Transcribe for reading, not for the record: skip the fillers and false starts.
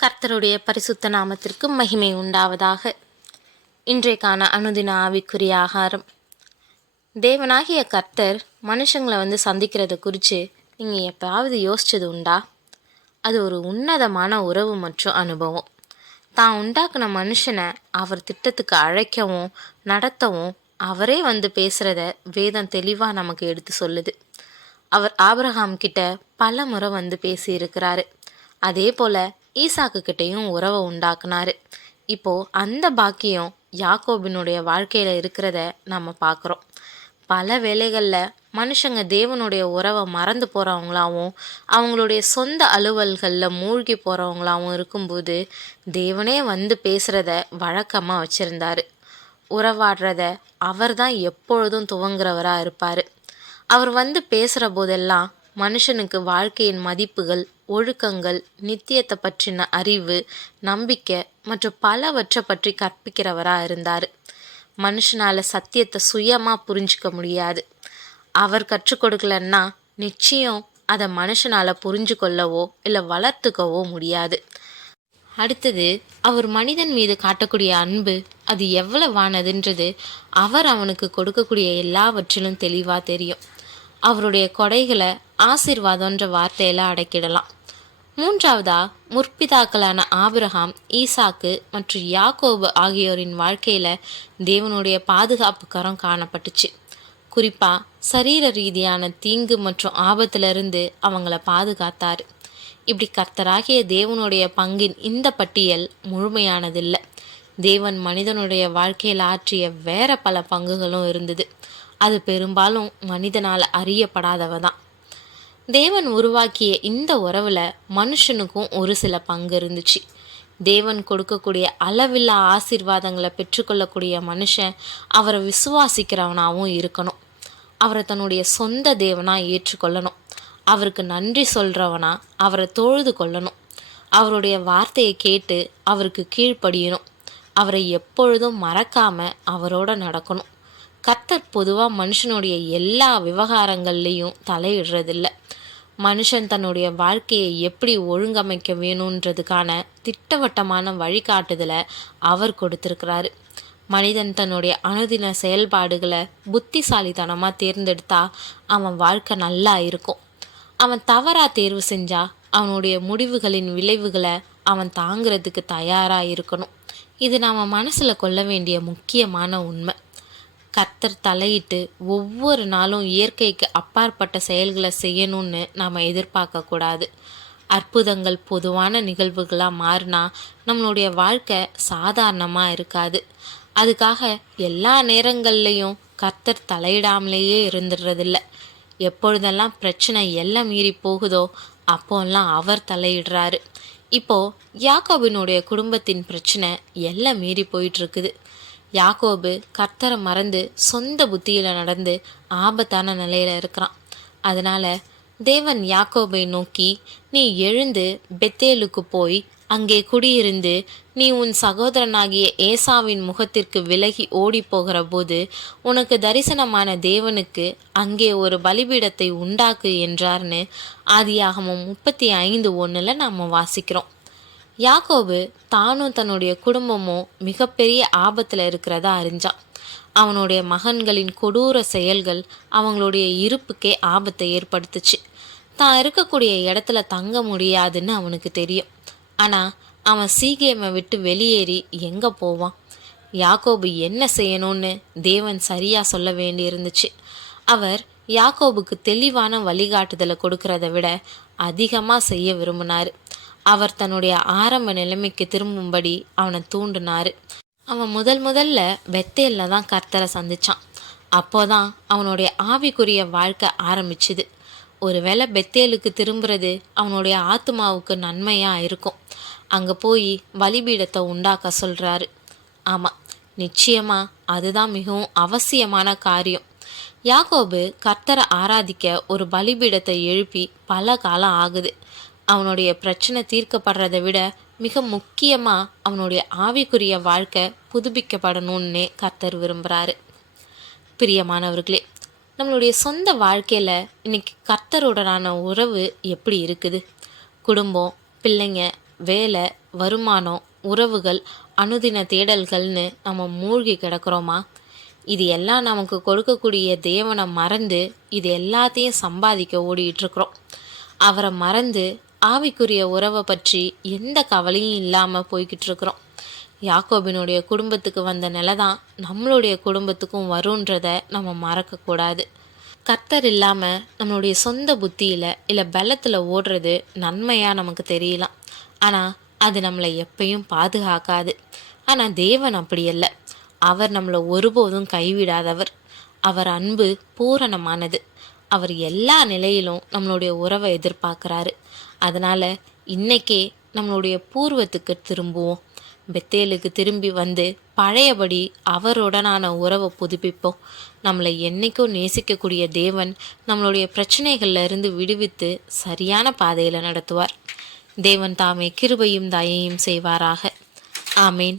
கர்த்தருடைய பரிசுத்த நாமத்திற்கு மகிமை உண்டாவதாக. இன்றைக்கான அனுதின ஆவிக்குரிய ஆகாரம். தேவனாகிய கர்த்தர் மனுஷங்களை சந்திக்கிறத குறித்து நீங்கள் எப்போயாவது யோசிச்சது உண்டா? அது ஒரு உன்னதமான உறவு மற்றும் அனுபவம். தான் உண்டாக்குன மனுஷனை அவர் திட்டத்துக்கு அழைக்கவும் நடத்தவும் அவரே பேசுகிறத வேதம் தெளிவாக நமக்கு எடுத்து சொல்லுது. அவர் ஆபிரகாம் கிட்ட பல முறை பேசியிருக்கிறாரு. அதே போல் ஈசாக்கு கிட்டையும் உறவை உண்டாக்குனாரு. இப்போது அந்த பாக்கியம் யாக்கோபினுடைய வாழ்க்கையில் இருக்கிறத நம்ம பார்க்குறோம். பல வேளைகளில் மனுஷங்க தேவனுடைய உறவை மறந்து போகிறவங்களாகவும் அவங்களுடைய சொந்த அலுவல்களில் மூழ்கி போகிறவங்களாகவும் இருக்கும்போது தேவனே பேசுகிறத வழக்கமாக வச்சுருந்தாரு. உறவாடுறத அவர் தான் எப்பொழுதும் துவங்குறவராக இருப்பார். அவர் பேசுகிற போதெல்லாம் மனுஷனுக்கு வாழ்க்கையின் மதிப்புகள், ஒழுக்கங்கள், நித்தியத்தை பற்றின அறிவு, நம்பிக்கை மற்றும் பலவற்றை பற்றி கற்பிக்கிறவராக இருந்தார். மனுஷனால் சத்தியத்தை சுயமாக புரிஞ்சிக்க முடியாது. அவர் கற்றுக் கொடுக்கலன்னா நிச்சயம் அதை மனுஷனால் புரிஞ்சு கொள்ளவோ இல்லை வளர்த்துக்கவோ முடியாது. அடுத்தது, அவர் மனிதன் மீது காட்டக்கூடிய அன்பு அது எவ்வளவானதுன்றது அவர் அவனுக்கு கொடுக்கக்கூடிய எல்லாவற்றிலும் தெளிவாக தெரியும். அவருடைய கொடைகளை ஆசீர்வாதன்ற வார்த்தையில் அடக்கிடலாம். மூன்றாவதா, முற்பிதாக்களான ஆபிரகாம், ஈசாக்கு மற்றும் யாக்கோபு ஆகியோரின் வாழ்க்கையில் தேவனுடைய பாதுகாப்பு கரம் காணப்பட்டுச்சு. குறிப்பாக சரீர ரீதியான தீங்கு மற்றும் ஆபத்திலிருந்து அவங்கள பாதுகாத்தார். இப்படி கர்த்தராகிய தேவனுடைய பங்கின் இந்த பட்டியல் முழுமையானதில்லை. தேவன் மனிதனுடைய வாழ்க்கையில் ஆற்றிய வேற பல பங்குகளும் இருந்தது. அது பெரும்பாலும் மனிதனால் அறியப்படாதவ தான். தேவன் உருவாக்கிய இந்த உறவில் மனுஷனுக்கும் ஒரு சில பங்கு இருந்துச்சு. தேவன் கொடுக்கக்கூடிய அளவில்லா ஆசீர்வாதங்களை பெற்றுக்கொள்ளக்கூடிய மனுஷன் அவரை விசுவாசிக்கிறவனாகவும் இருக்கணும். அவரை தன்னுடைய சொந்த தேவனாக ஏற்றுக்கொள்ளணும். அவருக்கு நன்றி சொல்கிறவனா அவரை தொழுது கொள்ளணும். அவருடைய வார்த்தையை கேட்டு அவருக்கு கீழ்ப்படியணும். அவரை எப்பொழுதும் மறக்காமல் அவரோட நடக்கணும். கர்த்தர் பொதுவாக மனுஷனுடைய எல்லா விவகாரங்கள்லேயும் தலையிடுறதில்லை. மனுஷன் தன்னுடைய வாழ்க்கையை எப்படி ஒழுங்கமைக்க வேணுன்றதுக்கான திட்டவட்டமான வழிகாட்டுதலை அவர் கொடுத்துருக்கிறாரு. மனிதன் தன்னுடைய அனுதின செயல்பாடுகளை புத்திசாலித்தனமாக தேர்ந்தெடுத்தா அவன் வாழ்க்கை நல்லா இருக்கும். அவன் தவறாக தேர்வு செஞ்சால் அவனுடைய முடிவுகளின் விளைவுகளை அவன் தாங்கிறதுக்கு தயாராக இருக்கணும். இது நாம் மனசில் கொள்ள வேண்டிய முக்கியமான உண்மை. கர்த்தர் தலையிட்டு ஒவ்வொரு நாளும் இயற்கைக்கு அப்பாற்பட்ட செயல்களை செய்யணும்னு நாம் எதிர்பார்க்கக்கூடாது. அற்புதங்கள் பொதுவான நிகழ்வுகளாக மாறினா நம்மளுடைய வாழ்க்கை சாதாரணமாக இருக்காது. அதுக்காக எல்லா நேரங்கள்லேயும் கர்த்தர் தலையிடாமலேயே இருந்துடுறதில்ல. எப்பொழுதெல்லாம் பிரச்சனை எல்லாம் மீறி போகுதோ அப்போல்லாம் அவர் தலையிடுறாரு. இப்போது யாக்கோபினுடைய குடும்பத்தின் பிரச்சனை எல்லாம் மீறி போயிட்டுருக்குது. யாக்கோபு கர்த்தரை மறந்து சொந்த புத்தியில் நடந்து ஆபத்தான நிலையில் இருக்கிறான். அதனால் தேவன் யாக்கோபை நோக்கி, நீ எழுந்து பெத்தேலுக்கு போய் அங்கே குடியிருந்து நீ உன் சகோதரனாகிய ஏசாவின் முகத்திற்கு விலகி ஓடி போகிற போது உனக்கு தரிசனமான தேவனுக்கு அங்கே ஒரு பலிபீடத்தை உண்டாக்கு என்றார்னு ஆதியாகமம் 35:1 நாம் வாசிக்கிறோம். யாக்கோபு தானும் தன்னுடைய குடும்பமும் மிகப்பெரிய ஆபத்தில் இருக்கிறதா அறிஞ்சான். அவனுடைய மகன்களின் கொடூர செயல்கள் அவங்களுடைய இருப்புக்கே ஆபத்தை ஏற்படுத்துச்சு. தான் இருக்கக்கூடிய இடத்துல தங்க முடியாதுன்னு அவனுக்கு தெரியும். ஆனால் அவன் சீகேமை விட்டு வெளியேறி எங்கே போவான்? யாக்கோபு என்ன செய்யணும்னு தேவன் சரியாக சொல்ல வேண்டி இருந்துச்சு. அவர் யாக்கோபுக்கு தெளிவான வழிகாட்டுதலை கொடுக்கறத விட அதிகமாக செய்ய விரும்பினார். அவர் தன்னுடைய ஆரம்ப நிலைமைக்கு திரும்பும்படி அவனை தூண்டினார். அவன் முதல்ல பெத்தேலில் தான் கர்த்தரை சந்தித்தான். அப்போதான் அவனுடைய ஆவிக்குரிய வாழ்க்கை ஆரம்பிச்சுது. ஒருவேளை பெத்தேலுக்கு திரும்புறது அவனுடைய ஆத்மாவுக்கு நன்மையாக இருக்கும். அங்கே போய் பலிபீடத்தை உண்டாக்க சொல்கிறாரு. ஆமாம், நிச்சயமாக அதுதான் மிகவும் அவசியமான காரியம். யாக்கோபு கர்த்தரை ஆராதிக்க ஒரு பலிபீடத்தை எழுப்பி பல காலம் ஆகுது. அவனுடைய பிரச்சனை தீர்க்கப்படுறதை விட மிக முக்கியமாக அவனுடைய ஆவிக்குரிய வாழ்க்கை புதுப்பிக்கப்படணும்னே கர்த்தர் விரும்புகிறாரு. பிரியமானவர்களே, நம்மளுடைய சொந்த வாழ்க்கையில் இன்றைக்கி கர்த்தருடனான உறவு எப்படி இருக்குது? குடும்பம், பிள்ளைங்க, வேலை, வருமானம், உறவுகள், அனுதின தேடல்கள்னு நம்ம மூழ்கி கிடக்கிறோமா? இது எல்லாம் நமக்கு கொடுக்கக்கூடிய தேவனை மறந்து இது எல்லாத்தையும் சம்பாதிக்க ஓடிட்டுருக்குறோம். அவரை மறந்து ஆவிக்குரிய உறவை பற்றி எந்த கவலையும் இல்லாமல் போய்கிட்டு இருக்கிறோம். யாக்கோபினுடைய குடும்பத்துக்கு வந்த நிலை தான் நம்மளுடைய குடும்பத்துக்கும் வருன்றதை நம்ம மறக்கக்கூடாது. கர்த்தர் இல்லாமல் நம்மளுடைய சொந்த புத்தியில் இல்லை பலத்தில் ஓடுறது நன்மையாக நமக்கு தெரியலாம். ஆனால் அது நம்மளை எப்பயும் பாதுகாக்காது. ஆனால் தேவன் அப்படி இல்லை. அவர் நம்மளை ஒருபோதும் கைவிடாதவர். அவர் அன்பு பூரணமானது. அவர் எல்லா நிலையிலும் நம்மளுடைய உறவை எதிர்பார்க்குறாரு. அதனால் இன்னைக்கே நம்மளுடைய பூர்வத்துக்கு திரும்புவோம். பெத்தேலுக்கு திரும்பி வந்து பழையபடி அவருடனான உறவை புதுப்பிப்போம். நம்மளை என்றைக்கும் நேசிக்கக்கூடிய தேவன் நம்மளுடைய பிரச்சனைகள்ல இருந்து விடுவித்து சரியான பாதையில் நடத்துவார். தேவன் தாமே கிருபையும் தயையும் செய்வாராக. ஆமேன்.